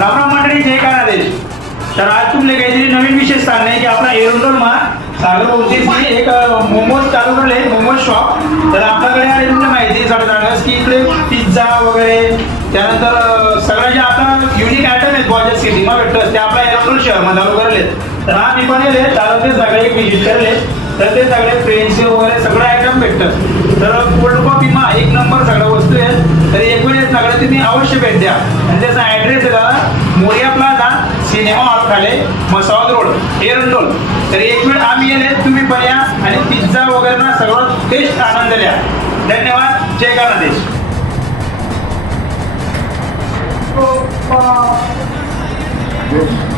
राम मंडळी, जय कानादेश. तर आज तुमले काहीतरी नवीन विशेष सांगणे की आपला एरंडोलमा सागर बहुतेक एक मोमोज चालू करले, मोमोज शॉप. तर आपल्याकडे आहे तुमच्या माहिती सांगास की इकडे पिझ्झा वगैरे, त्यानंतर सगळ्या जे आता युनिक आयटम आहेत बॉजर सिटीमा भेटतात ते आपल्या एरंडोल शहरमध्ये चालू करले. तर आम्ही पण गेले तर ते सगळे एक विजिट करले. तर ते सगळे फ्रेंड्स वगैरे सगळे आयटम भेटतात. तर कोल्ड कॉफीमा एक नंबर सगळ्या वस्तू आहेत. तर एक वेळेस सगळं तुम्ही अवश्य भेट द्या. आणि त्याचा ॲड्रेस आहे दादा मोरिया प्लाझा, सिनेमा हॉल खाले, मसावद रोड, एरंडोल. तर एक वेळ आम्ही येले, तुम्ही पण या आणि पिझ्झा वगैरे ना सगळं टेस्ट आनंद द्या. धन्यवाद. जय कानादेश. Yes.